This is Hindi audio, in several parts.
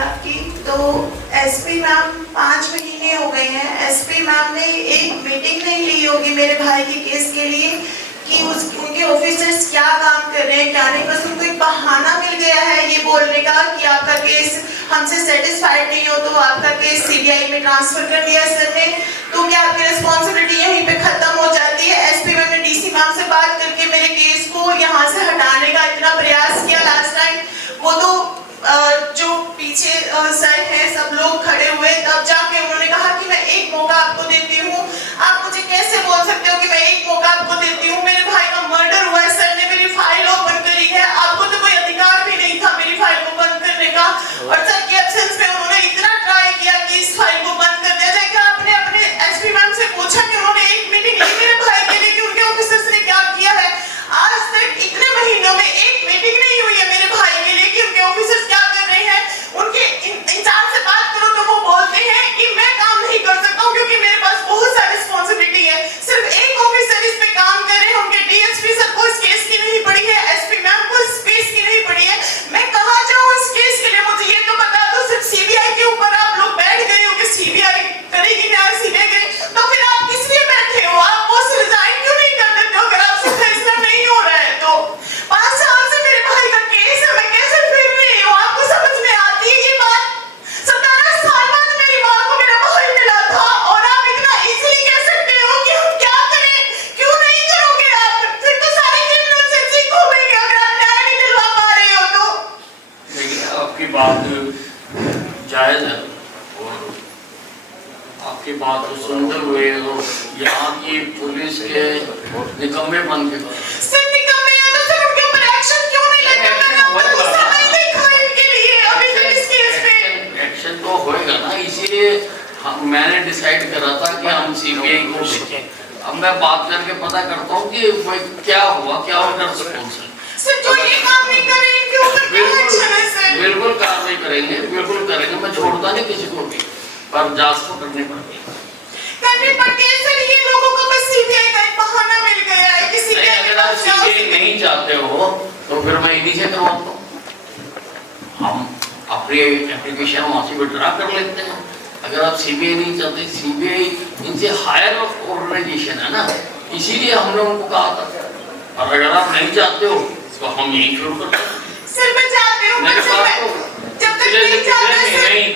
आपकी। तो एसपी मैम 5 महीने हो गए हैं, एसपी मैम ने एक मीटिंग नहीं ली होगी मेरे भाई के केस के लिए कि उनके ऑफिसर्स क्या काम कर रहे हैं क्या नहीं। बस उनको एक बहाना मिल गया है ये बोलने का कि आपका केस हमसे सेटिस्फाइड नहीं हो तो आपका केस सीबीआई में ट्रांसफर कर दिया सर ने, तो क्या आपकी रिस्पॉन्सिबिलिटी यहीं पे खत्म हो जाती है। एसपी मैम ने डीसी मैम से बात करके मेरे केस को यहाँ से हटाने का इतना प्रयास किया लास्ट टाइम, वो तो जो पीछे सर है सब लोग खड़े हुए, तब जाके उन्होंने कहा कि मैं एक मौका आपको देती हूँ। आप मुझे कैसे बोल सकते हो कि मैं एक मौका आपको देती हूँ? मेरे भाई का मर्डर हुआ है, सर ने मेरी फाइल ओपन करी है, आपको तो कोई अधिकार भी नहीं था मेरी फाइल को बंद करने का। और सर के एब्सेंस में उन्होंने इतना ट्राई किया कि इस फाइल को बंद कर दिया जाए। क्या आपने अपने एसपी मैम से पूछा कि उन्होंने एक मीटिंग ली मेरे भाई के लिए कि उनके ऑफिसर्स ने क्या किया है? आज तक इतने महीनों में एक मीटिंग नहीं हुई है मेरे भाई के लिए कि उनके ऑफिसर्स क्या कर रहे हैं। उनके इंचार्ज से बात करो तो वो बोलते हैं कि मैं काम नहीं कर सकता हूँ क्योंकि मेरे पास बहुत सारी रिस्पॉन्सिबिलिटी है। सिर्फ एक ऑफिसर इस पे काम कर रहे हैं, उनके डीएसपी सर को इस केस की नहीं पड़ी है, एसपी मैम को इस केस की नहीं पड़ी है। मैं कहाँ जाऊँ इस केस के लिए? मुझे ये तो बता दो। सिर्फ सीबीआई के ऊपर आप लोग बैठ गए हो कि सीबीआई करेगी न्याय, सीबीआई करे, तो फिर आप किस लिए बैठे हो? आप वो रिजाइन क्यों नहीं कर देते हो अगर आपसे फैसला नहीं हो रहा है तो? 5 साल से मेरे भाई का केस है, मैं कैसे फिर रही हूँ? आपको समझ में आती है ये बात? 17 साल बाद मेरी माँ को मेरा भाई मिला था और आप इतना इजीली कह सकते हो कि हम क्या करें? क्यों नहीं करोगे आप? फिर तो सारी क्रिमिनल सेंस खो गई अगर आप न्याय नहीं दिलवा पा रहे हो तो। देखिए, आपकी बात जायज है और आपकी बात को सुनते हुए यहाँ की पुलिस के निकम्मे बन के सर निकम्मे हैं तो सर उनके ऊपर एक्शन क्यों नहीं लेते? मैंने आपको गुस्सा नहीं देखा इनके लिए अभी तक इस केस पे। एक्शन तो होएगा ना, इसीलिए मैंने डिसाइड करा था कि हम सीबीआई को देखें। अब मैं बात करके पता करता हूँ कि क्या हुआ, क्या उनका रिस्पॉन्स है। सर जो ये काम नहीं कर रहे इनके ऊपर क्या एक्शन है सर? बिल्कुल कार्रवाई करेंगे, बिल्कुल करेंगे। मैं छोड़ता नहीं किसी को भी, पर जांच तो करनी पड़ती है। करनी पड़ती है सर। ये लोगों को बस सीबीआई का एक बहाना मिल गया है कि सीबीआई अगर आप सीबीआई नहीं चाहते हो तो फिर मैं इन्हीं से करवाता हूँ। हम अपनी एप्लीकेशन वहाँ से विड्रा कर लेते हैं। अगर आप सीबीआई नहीं चाहते, सीबीआई इनसे हायर ऑर्गेनाइजेशन है ना, इसीलिए हमने उनको कहा था। और अगर आप नहीं चाहते हो तो हम यही शुरू करते हैं। सर मैं चाहती हूँ मेरे पास तो जब तक नहीं चाहते सर। नहीं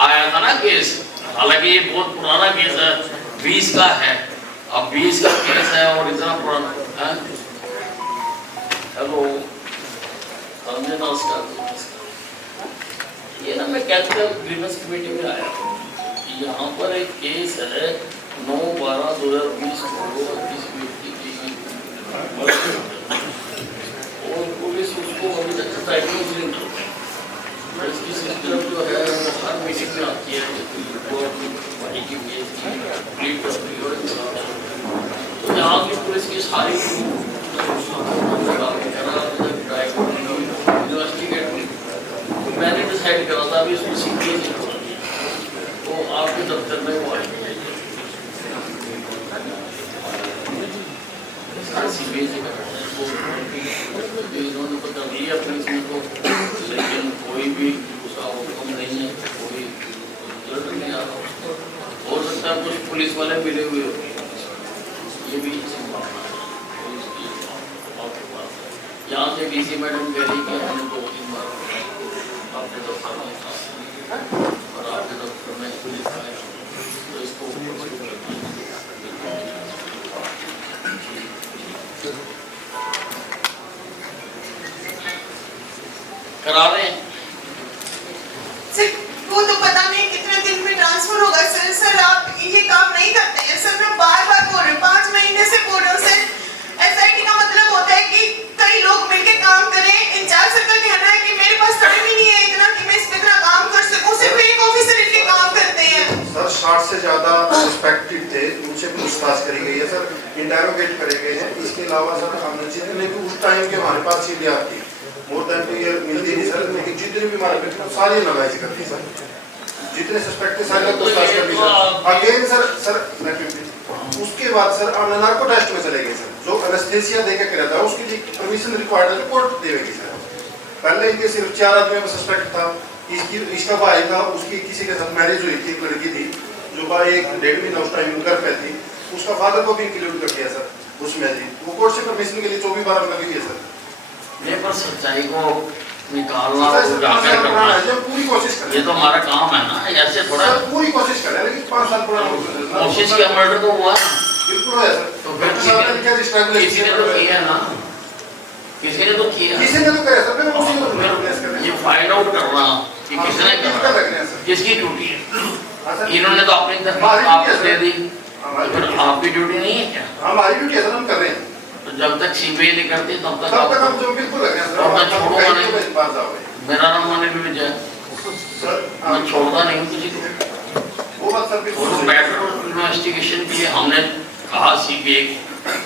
आया था ना केस, हालांकि ये बहुत पुराना केस है, 20 का है। अब 20 का केस है और इतना पुराना है। हेलो, ये ना मैं कैपिटल ग्रीवेंस कमेटी में आया हूँ। यहाँ पर एक केस है 9/12/2020 को किसी व्यक्ति की और पुलिस उसको अभी तक टाइटल नहीं करती। इसकी सिस्टम जो है वो हर मीटिंग में आती है, तो यहाँ की पुलिस की सारी मैंने डिसाइड करा था अभी इसको सीबीआई से करवानी है, तो आपके दफ्तर में वो आएंगे सीबीआई से इन्होंने पता दिया पुलिस में को, लेकिन कोई भी दूसरा हुक्म नहीं है, कोई रिजल्ट नहीं आ रहा। हो सकता है कुछ पुलिस वाले मिले हुए हो, ये भी संभावना है। यहाँ से डीसी मैडम कह रही कि हमने 2-3 बार आपके दफ्तर में था और आपके दफ्तर में पुलिस आए तो इसको करा रहे हैं। सर वो तो पता नहीं कितने दिन में ट्रांसफर होगा सर। सर आप ये काम नहीं करते हैं सर। मैं बार-बार बोल रही हूँ, 5 महीने से बोल रही हूँ सर। एसआईटी का मतलब होता है कि कई लोग मिलके काम करें। इंचार्ज सर का कहना है कि मेरे पास टाइम ही नहीं है इतना कि मैं इस पे इतना काम कर सकूं। सिर्फ एक ऑफिसर इनके काम करते हैं। सर 60 से ज्यादा सस्पेक्टेड थे, उनसे पूछताछ करी गई है सर, इंटरोगेट करे गए हैं। इसके अलावा सर हमने जितने भी उस टाइम के हमारे पास सीडीआर थी मोर देन 2 ईयर मिलती नहीं सर, लेकिन जितने भी हमारे पे सारी एनालाइज करती सर, जितने सस्पेक्ट थे सारे पूछताछ करती सर। अगेन सर उसके बाद सर नार्को टेस्ट में चले गए सर। जो एनेस्थेसिया देके किया था उसके लिए परमिशन रिक्वायर्ड है, कोर्ट देगी सर। पहले इनके सिर्फ 4 आदमी में सस्पेक्ट था, इसका भाई था, उसकी किसी के साथ मैरिज हुई थी, एक लड़की थी जो भाई 1.5 महीना उस टाइम घर पे थी, उसका फादर को भी इंक्लूड कर दिया सर उसमें जी। वो कोर्ट से परमिशन के लिए 24/12 में लगी है सर। ये पर सच्चाई को निकालना सर, और उजागर करना जब पूरी कोशिश करें, ये तो हमारा काम है ना। ऐसे थोड़ा सर पूरी कोशिश करें, लेकिन 5 साल पुराना कोशिश किया, मर्डर तो हुआ ना। बिल्कुल है सर। तो फिर डॉक्टर साहब ने क्या डिस्ट्रैक्ट किसी ने तो किया ना, किसी ने तो किया। किसी ने तो करे सर, फिर उसी को रिप्लेस कर ये फाइंड आउट करना कि किसने कर रहे करा, हैं सर। किसकी ड्यूटी है। हाँ सर, इन्होंने तो अपनी तरफ हमारी आपको ड्यूटी है दे दी, हमारी फिर ड्यूटी है। आपकी ड्यूटी नहीं है क्या? हमारी ड्यूटी है सर, हम कर रहे हैं। तो जब तक सीबीआई नहीं करती तब तक तब तक हम आपको जो बिल्कुल लग रहे हैं सर। और मैं आप छोड़ूंगा कहीं नहीं। तो इस बात जाओगे। मेरा नाम माने भी विजय, सर मैं छोड़ता नहीं हूँ किसी को। वो बात सर बिल्कुल और सही है। मैटर इन्वेस्टिगेशन के लिए हमने कहा सीबीआई,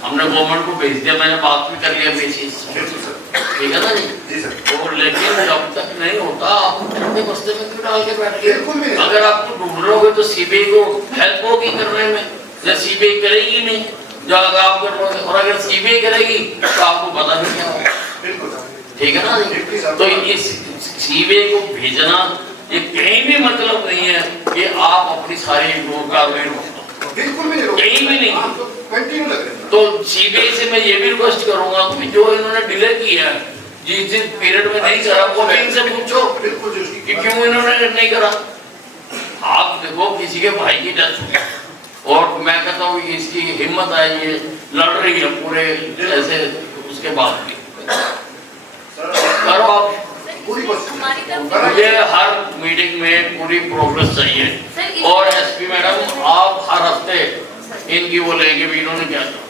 हमने गवर्नमेंट को भेज दिया, मैंने बात भी कर लिया बेसिस, बिल्कुल सर। ठीक है ना जी। जी सर। और लेकिन जब तक नहीं होता आप ठंडे बस्ते में क्यों डाल के बैठ गए? बिल्कुल भी नहीं। अगर आप तो ढूंढ रहे तो सीबीआई को हेल्प होगी करने में, या सीबीआई करेगी नहीं जो अगर आप कर रहे हो, और अगर सीबीआई करेगी तो आपको पता नहीं क्या होगा, बिल्कुल सर। ठीक है ना जी। तो इस सीबीआई को भेजना ये कहीं भी मतलब नहीं है कि आप अपनी सारी कार्रवाई रोको, बिल्कुल भी नहीं, कहीं भी नहीं। आप तो कंटिन्यू लग रहे हैं। तो सीबीआई से मैं ये भी रिक्वेस्ट करूंगा कि जो इन्होंने डिले किया है, जिस पीरियड में नहीं करा वो भी इनसे पूछो बिल्कुल जी, कि क्यों इन्होंने नहीं करा। आप देखो किसी के भाई की डेथ हुई और मैं कहता हूँ कि इसकी हिम्मत है, ये लड़ रही है पूरे ऐसे, उसके बाद भी करो आप। पूरी कोशिश मुझे हर मीटिंग में पूरी प्रोग्रेस चाहिए, और एसपी मैडम आप हर हफ्ते इनकी वो लेंगे भी इन्होंने क्या किया।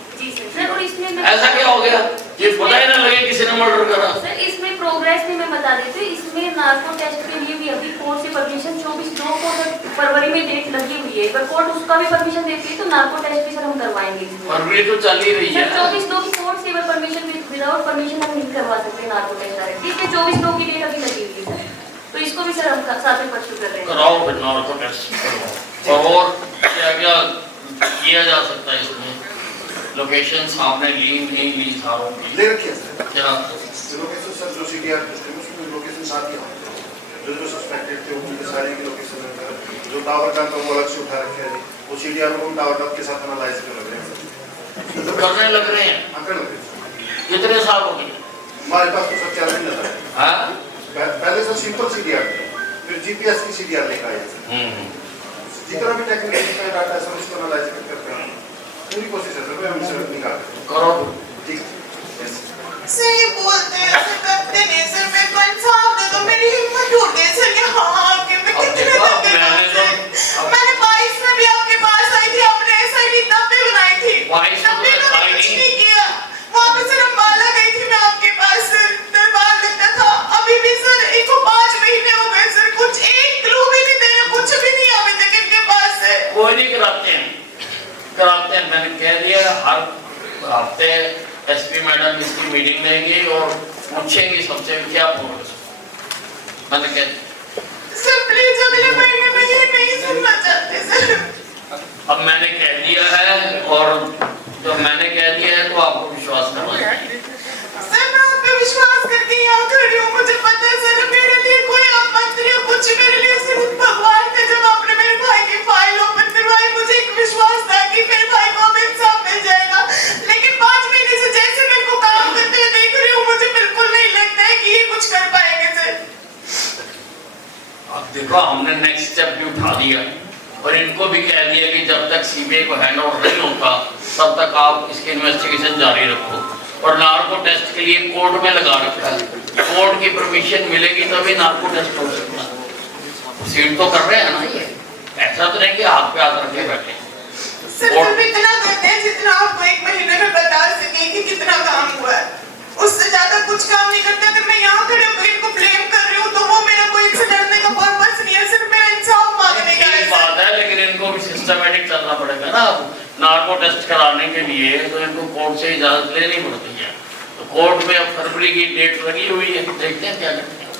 सर, और इसमें ऐसा क्या हो गया ये पता ही ना लगे किसी ने मर्डर करा। सर इसमें प्रोग्रेस भी मैं बता देती हूँ, इसमें नार्को टेस्ट के लिए भी अभी कोर्ट से परमिशन 24/2 को फरवरी में डेट लगी हुई है, पर कोर्ट उसका भी परमिशन देती है तो नार्को टेस्ट भी सर हम करवाएंगे। फरवरी तो चल ही रही है। सर 24/2 की कोर्ट से परमिशन विदाउट परमिशन हम नहीं करवा सकते नार्को टेस्ट डायरेक्ट, इसमें 24/2 की डेट अभी लगी हुई है सर, तो इसको भी सर हम साथ में परस्यू कर रहे हैं। कराओ फिर नार्को टेस्ट करवाओ। और क्या क्या किया जा सकता है इसमें? लोकेशन आपने ली नहीं ली सारों की ले रखी है सर। क्या? लोकेशन सर जो सीडीआर उसमें लोकेशन साथ ही होते जो सस्पेक्टेड थे उनके सारे की लोकेशन जो टावर का था वो अलग से उठा रखे हैं, वो सीडीआर को टावर टॉप के साथ एनालाइज कर लग रहे हैं सर। करने लग रहे हैं। आकर लग रहे हैं। कितने साल हो गए? हमारे पास तो सब चल नहीं लगा है। हाँ? पहले सर सिंपल सीडीआर थे, फिर जीपीएस की सीडीआर लेकर आए सर। जितना भी टेक्निकल डाटा है सर उसको एनालाइज करते हैं, पूरी कोशिश है सर हम इसे निकालते हैं। करो ठीक। सर ये बोलते हैं ऐसे करते नहीं सर, मेरे को इंसाफ दे दो, मेरी हिम्मत टूट गई सर यहाँ आके। मैं कितने धक्के खाए। मैंने 22 में भी आपके पास आई थी, आपने एसआईटी तब भी बनाई थी, 22 तब भी में मैंने आई कुछ नहीं। नहीं किया। वहाँ पे सर अम्बाला गई थी मैं आपके पास सर, दरबार लगता था। अभी भी सर इनको 5 महीने हो गए सर, कुछ एक क्लू भी नहीं दे रहे, कुछ भी नहीं अभी तक इनके पास है। कोई नहीं कराते हैं, कराते हैं। मैंने कह दिया हर हफ्ते एसपी मैडम इसकी मीटिंग लेंगे और पूछेंगे सबसे क्या प्रोग्रेस। मैंने कह सर प्लीज अगले महीने में ये नहीं सुनना चाहते सर। अब मैंने कह दिया है, और जब मैंने कह दिया है तो आपको विश्वास करना चाहिए। सर मैं आप पे विश्वास करके यहाँ खड़ी हूँ, मुझे पता है सर मेरे लिए कोई आप मंत्री हो कुछ, मेरे लिए सिर्फ भगवान थे जब आपने मेरे भाई की फाइल ओपन करवाई। मुझे एक विश्वास था कि मेरे भाई को अब इंसाफ मिल जाएगा, लेकिन 5 महीने से जैसे मेरे को काम करते हुए देख रही हूँ, मुझे बिल्कुल नहीं लगता है कि ये कुछ कर पाएंगे सर। अब देखो हमने नेक्स्ट स्टेप भी उठा दिया और इनको भी कह दिया कि जब तक सीबीआई को हैंड ओवर नहीं होता तब तक आप इसकी इन्वेस्टिगेशन जारी रखो। और नार्को टेस्ट के लिए कोर्ट में लगा रखा है, कोर्ट की परमिशन मिलेगी तभी नार्को टेस्ट हो सकता है। सीट तो कर रहे हैं ना ये, ऐसा तो नहीं कि हाथ पे हाथ रखे बैठे। सर सिर्फ इतना करते हैं जितना आपको 1 महीने में बता सके कि कितना काम हुआ है, उससे ज्यादा कुछ काम नहीं करते। अगर मैं यहाँ खड़े होकर इनको ब्लेम कर रही हूँ तो वो मेरा कोई इनसे लड़ने का पर्पस नहीं है, सिर्फ मेरा इंसाफ मांगने का है। बात है, लेकिन इनको भी सिस्टमेटिक चलना पड़ेगा ना। नार्को टेस्ट कराने के लिए तो इनको कोर्ट से इजाजत लेनी पड़ती है, तो कोर्ट में अब फरवरी की डेट लगी हुई है, देखते हैं क्या करते हैं।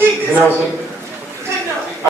ठीक है सर।